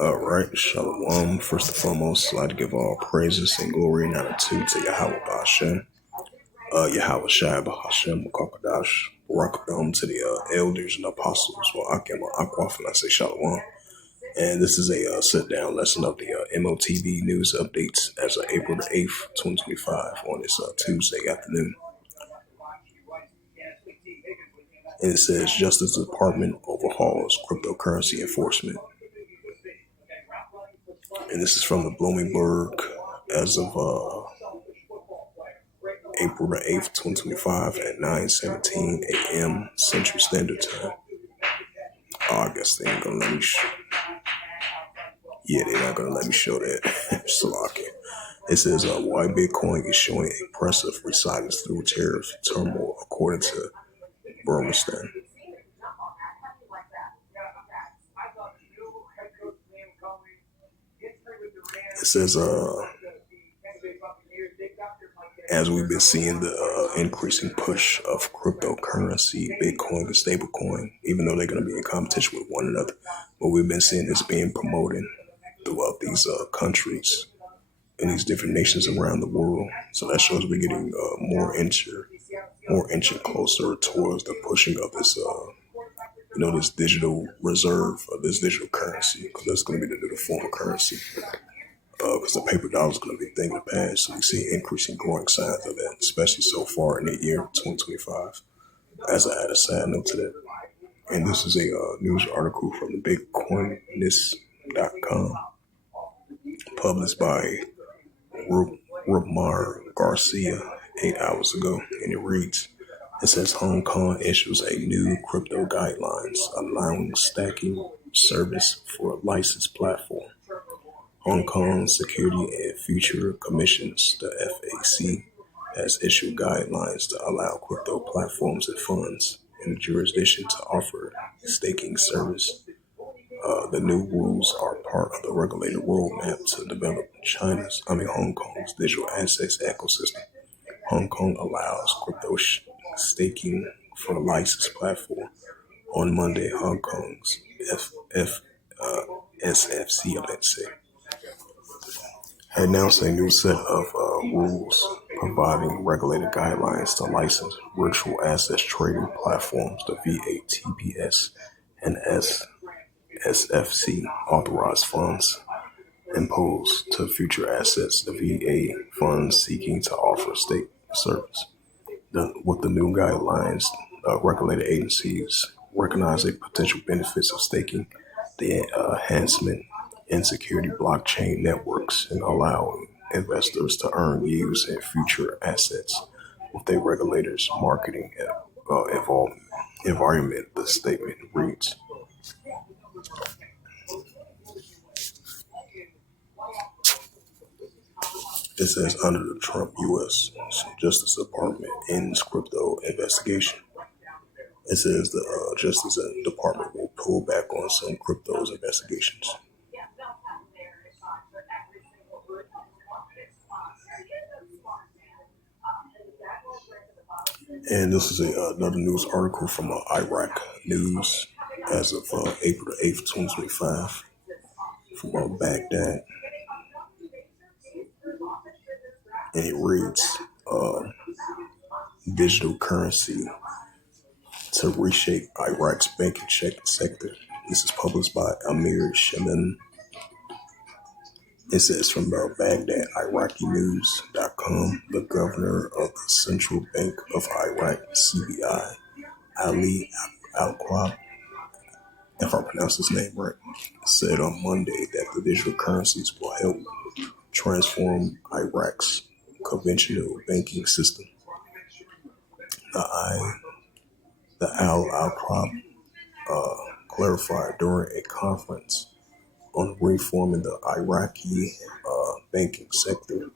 All right, Shalom. First and foremost, I'd like to give all praises and glory and honor to Yahweh Bashem, Yahweh Shai Bahashem, Kakadash, Barakadam to the elders and apostles. Well, Akim, Akwaf, and I say Shalom. And this is a sit-down lesson of the M.O.T.B news updates as of April the 8th, 2025 on this Tuesday afternoon. And it says, Justice Department overhauls cryptocurrency enforcement. And this is from the Bloomberg as of April the 8th, 2025 at 9:17 a.m. Central Standard Time. Oh, I guess they ain't gonna let me they're not gonna let me show that. Salaki. It says why Bitcoin is showing impressive resilience through tariff turmoil, according to Burmistan. It says as we've been seeing the increasing push of cryptocurrency, Bitcoin and stablecoin, even though they're going to be in competition with one another, but we've been seeing this being promoted throughout these countries and these different nations around the world. So that shows we're getting more inching closer towards the pushing of this, this digital reserve, or this digital currency, because that's going to be the new form of currency. Because the paper dollar is going to be a thing of the past. So we see increasing growing signs of that, especially so far in the year 2025. As I add a side note to that. And this is a news article from the Bitcoinist.com, published by Rubmar Garcia 8 hours ago. And it reads, it says Hong Kong issues a new crypto guidelines allowing stacking service for a licensed platform. Hong Kong Security and Future Commissions, the FAC, has issued guidelines to allow crypto platforms and funds in the jurisdiction to offer staking service. The new rules are part of the regulated roadmap to develop Hong Kong's digital assets ecosystem. Hong Kong allows crypto staking for a licensed platform. On Monday, Hong Kong's SFC, announced a new set of rules providing regulated guidelines to licensed virtual assets trading platforms, the VATPS and SFC authorized funds imposed to future assets, the VA funds seeking to offer state service. With the new guidelines, regulated agencies recognize the potential benefits of staking, the enhancement in security blockchain networks, and allowing investors to earn yields in future assets with their regulators' marketing environment, the statement reads. It says under the Trump U.S. Justice Department ends crypto investigation. It says the Justice Department will pull back on some crypto's investigations. And this is another news article from Iraq News as of April the 8th, 2025 from Baghdad. And it reads, digital currency to reshape Iraq's banking sector. This is published by Amir Shaman. It says from Baghdad, IraqiNews.com, the governor of the Central Bank of Iraq, CBI, Ali Al-Qab, if I pronounce his name right, said on Monday that the digital currencies will help transform Iraq's conventional banking system. The Al-Qab clarified during a conference on reforming the Iraqi banking sector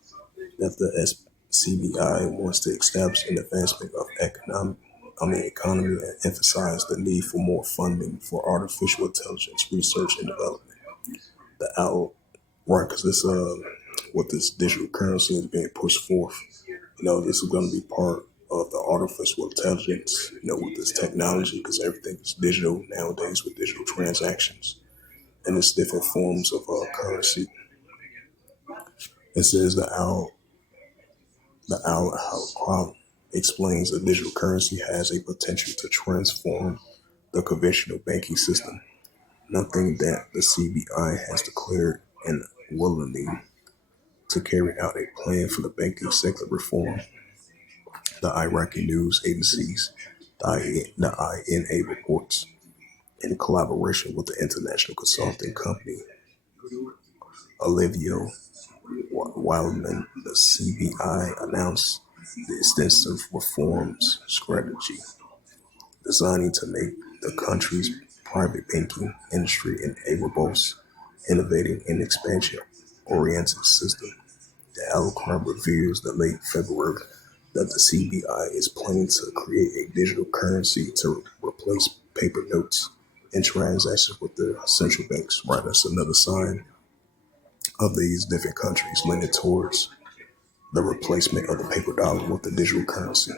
that the CBI wants to establish an advancement of economy and emphasize the need for more funding for artificial intelligence research and development. Because this what this digital currency is being pushed forth. This is going to be part of the artificial intelligence, with this technology, because everything is digital nowadays with digital transactions and its different forms of currency. It says the owl explains that digital currency has a potential to transform the conventional banking system, nothing that the CBI has declared and willing to carry out a plan for the banking sector reform. The Iraqi news agencies, the INA reports, in collaboration with the international consulting company Olivio Wildman, the CBI announced the extensive reforms strategy designing to make the country's private banking industry an a robust, innovating, and expansion-oriented system. The Al reveals that late February that the CBI is planning to create a digital currency to replace paper notes and transactions with the central banks. Right, that's another sign of these different countries leaning towards the replacement of the paper dollar with the digital currency.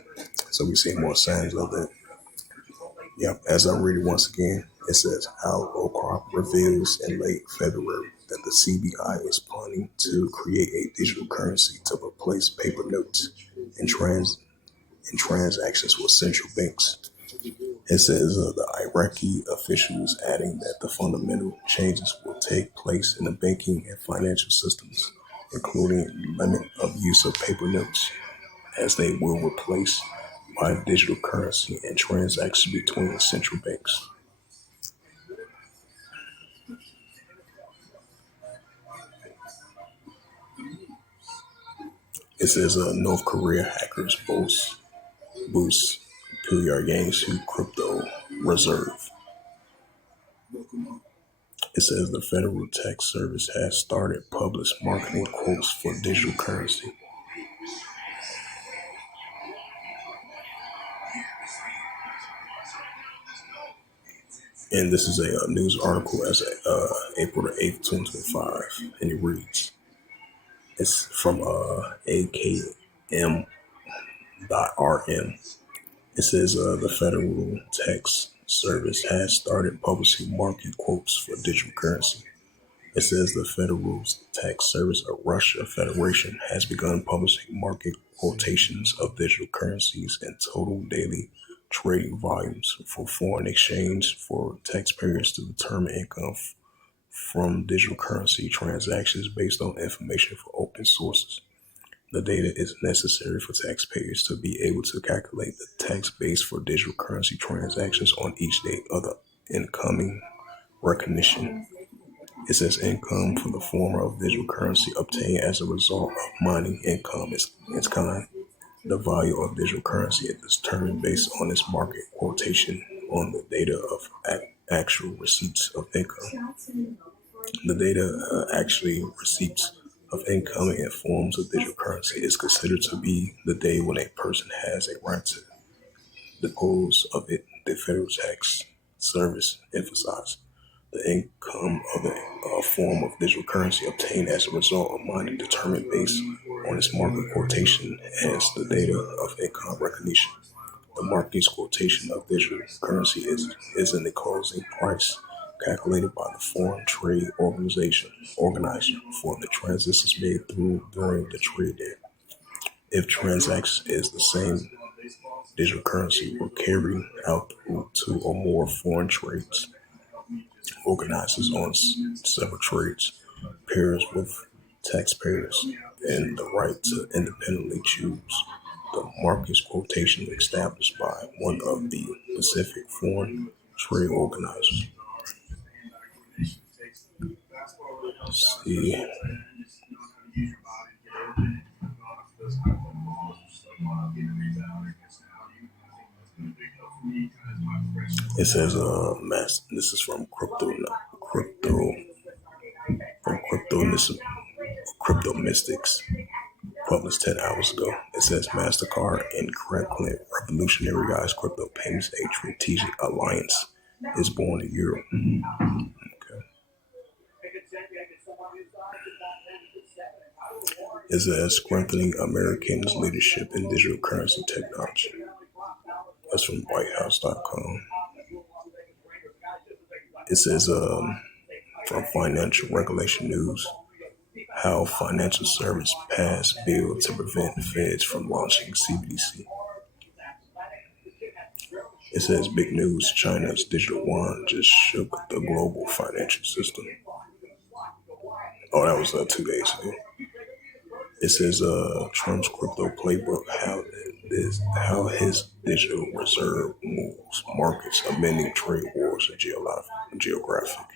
So we see more signs of that. Yep, as I read it once again, it says Al Okra reveals in late February that the CBI is planning to create a digital currency to replace paper notes and transactions with central banks. It says the Iraqi officials adding that the fundamental changes will take place in the banking and financial systems, including limit of use of paper notes, as they will replace by digital currency and transactions between central banks. It says North Korea hackers boost Pyongyang's crypto reserve. It says the Federal Tax Service has started public marketing quotes for digital currency. And this is a news article as April the 8th, 2025. And it reads, it's from AKM.RM. It says the Federal Tax Service has started publishing market quotes for digital currency. It says the Federal Tax Service of Russia Federation has begun publishing market quotations of digital currencies and total daily trading volumes for foreign exchange for taxpayers to determine income from digital currency transactions based on information from open sources. The data is necessary for taxpayers to be able to calculate the tax base for digital currency transactions on each date of the incoming recognition. It says income for the form of digital currency obtained as a result of mining income is its kind. The value of digital currency is determined based on its market quotation on the data of actual receipts of income. The data actually receipts of income in forms of digital currency is considered to be the day when a person has a right to dispose of it. The Federal Tax Service emphasized the income of a form of digital currency obtained as a result of mining determined based on its market quotation as the data of income recognition. The market's quotation of digital currency is in the closing price calculated by the Foreign Trade Organizer for the transactions made through during the trade day. If transaction is the same, digital currency will carry out through two or more foreign trades organizers on several trades, pairs with taxpayers, and the right to independently choose the market's quotation established by one of the Pacific Foreign Trade Organizers. See, it says, this is from crypto, from crypto mystics, published 10 hours ago. It says MasterCard and Franklin revolutionarized crypto payments, a strategic alliance is born in Europe. Okay. It says strengthening Americans' leadership in digital currency technology. That's from WhiteHouse.com. It says, from Financial Regulation News, how financial service passed bill to prevent feds from launching CBDC. It says big news: China's digital yuan just shook the global financial system. Oh, that was 2 days ago. It says Trump's crypto playbook: how his digital reserve moves markets, amending trade wars and geographic.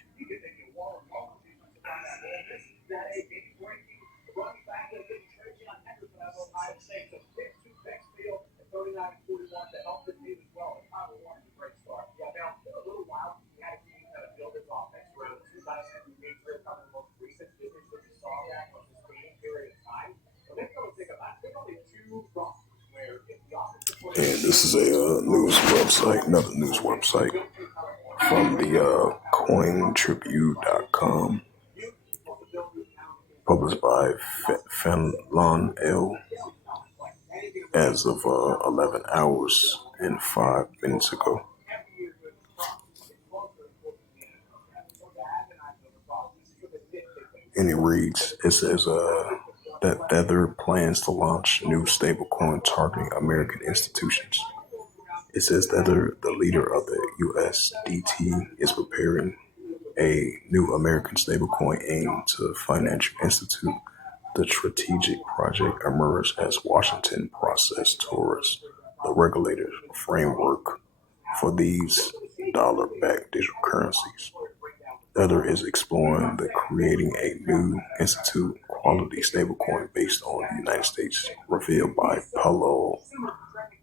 And this is a news website, another news website from the cointribute.com, published by Fanlon L. as of 11 hours and 5 minutes ago. And it reads, it says that Tether plans to launch new stablecoin targeting American institutions. It says Tether, the leader of the USDT, is preparing a new American stablecoin aimed to financial institute. The strategic project emerged as Washington process towards the regulated framework for these dollar-backed digital currencies. The other is exploring the creating a new institute quality stablecoin based on the United States, revealed by Paulo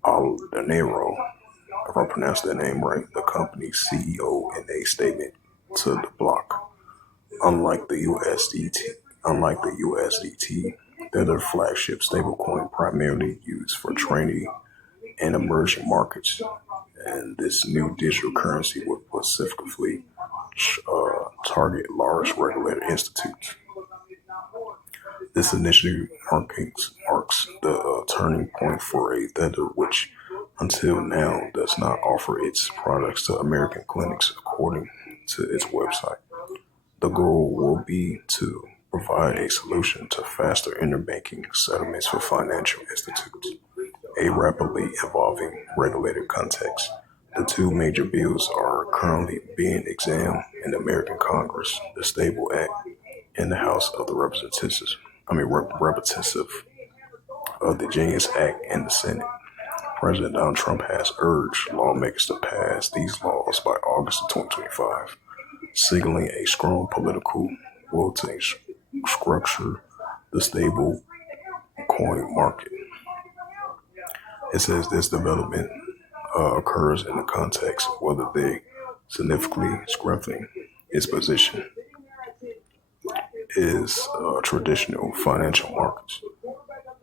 Aldenero, if I pronounced that name right, the company's CEO, in a statement to the block. Unlike the USDT, the other flagship stablecoin primarily used for trading in emerging markets, and this new digital currency would specifically target large regulated institutes. This initiative marks the turning point for a Tether, which until now does not offer its products to American clinics, according to its website. The goal will be to provide a solution to faster interbanking settlements for financial institutes, a rapidly evolving regulated context. The two major bills are currently being examined in the American Congress: the Stable Act in the House of the Representative of the Genius Act in the Senate. President Donald Trump has urged lawmakers to pass these laws by August of 2025, signaling a strong political will to structure the stable coin market. It says this development occurs in the context whether they significantly strengthen its position is traditional financial markets.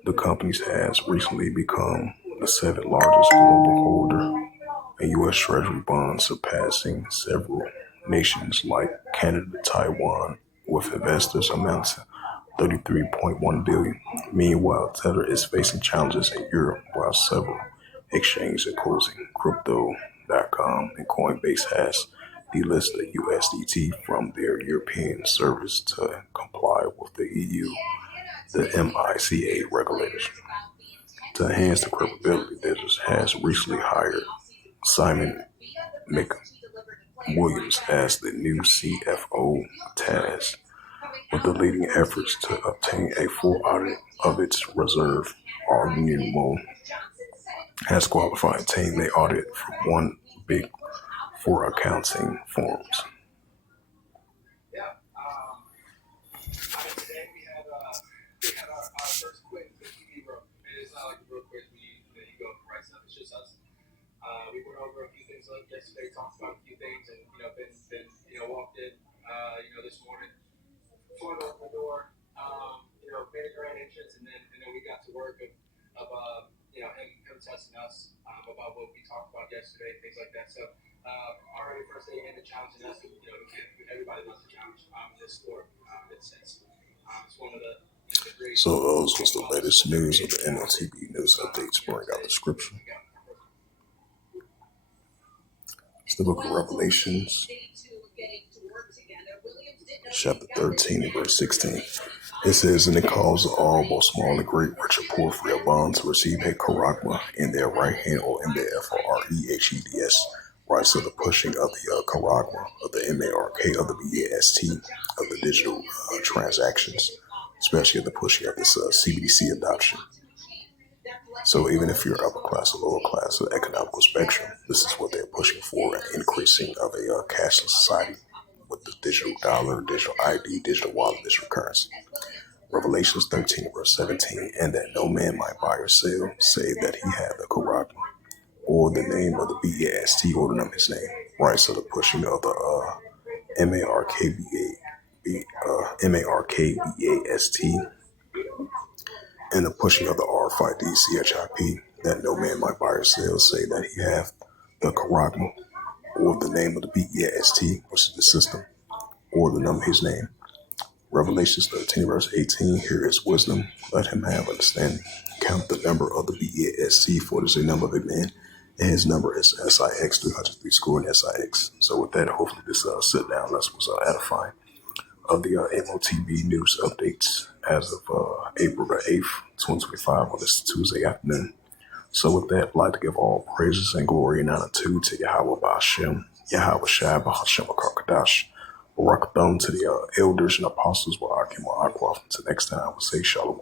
The company has recently become the seventh largest global holder in U.S. Treasury bonds, surpassing several nations like Canada, Taiwan, with investors amounting to 33.1 billion. Meanwhile, Tether is facing challenges in Europe, while several exchanges, including Crypto.com and Coinbase, has delisted USDT from their European service to comply with the EU, the MiCA regulators. To enhance the credibility, Tether has recently hired Simon McWilliams as the new CFO, tasked with the leading efforts to obtain a full audit of its reserve. Argumo has qualified team they audit from one big four accounting firms. So those was the latest news of the M.O.T.B news updates. Bring out the scripture. It's the book of Revelations, chapter 13 and verse 16. It says, and it calls all, both small and great, rich and poor, free or bond, to receive a charagma in their right hand or in their FOREHEDS. Right, so the pushing of the charagma, of the MARK, of the BAST, of the digital transactions, especially the pushing of this CBDC adoption. So even if you're upper class or lower class of the economical spectrum, this is what they're pushing for, an increasing of a cashless society with the digital dollar, digital ID, digital wallet, digital currency. Revelations 13, verse 17, and that no man might buy or sell, save that he had the charagma, or the name of the BAST, or the name of his name. Right, so the pushing of the MARKBAST, and the pushing of the RFID CHIP, that no man might buy or sell, say that he hath the charagma, or the name of the BAST, which is the system, or the number of his name. Revelations 13, verse 18, here is wisdom, let him have understanding. Count the number of the BAST, for it is a number of a man, and his number is SIX 303 score and SIX. So with that, hopefully this sit down lesson was edifying of the M.O.T.B news updates as of April the 8th, 2025 on this Tuesday afternoon. So with that, I'd like to give all praises and glory and honor to Yahweh Ba'Shem, Yahweh Shai Ba'Shem Akakadash, Barak Thumb to the elders and apostles, Ba'akim Wa'akwaf. Until next time, I will say Shalom.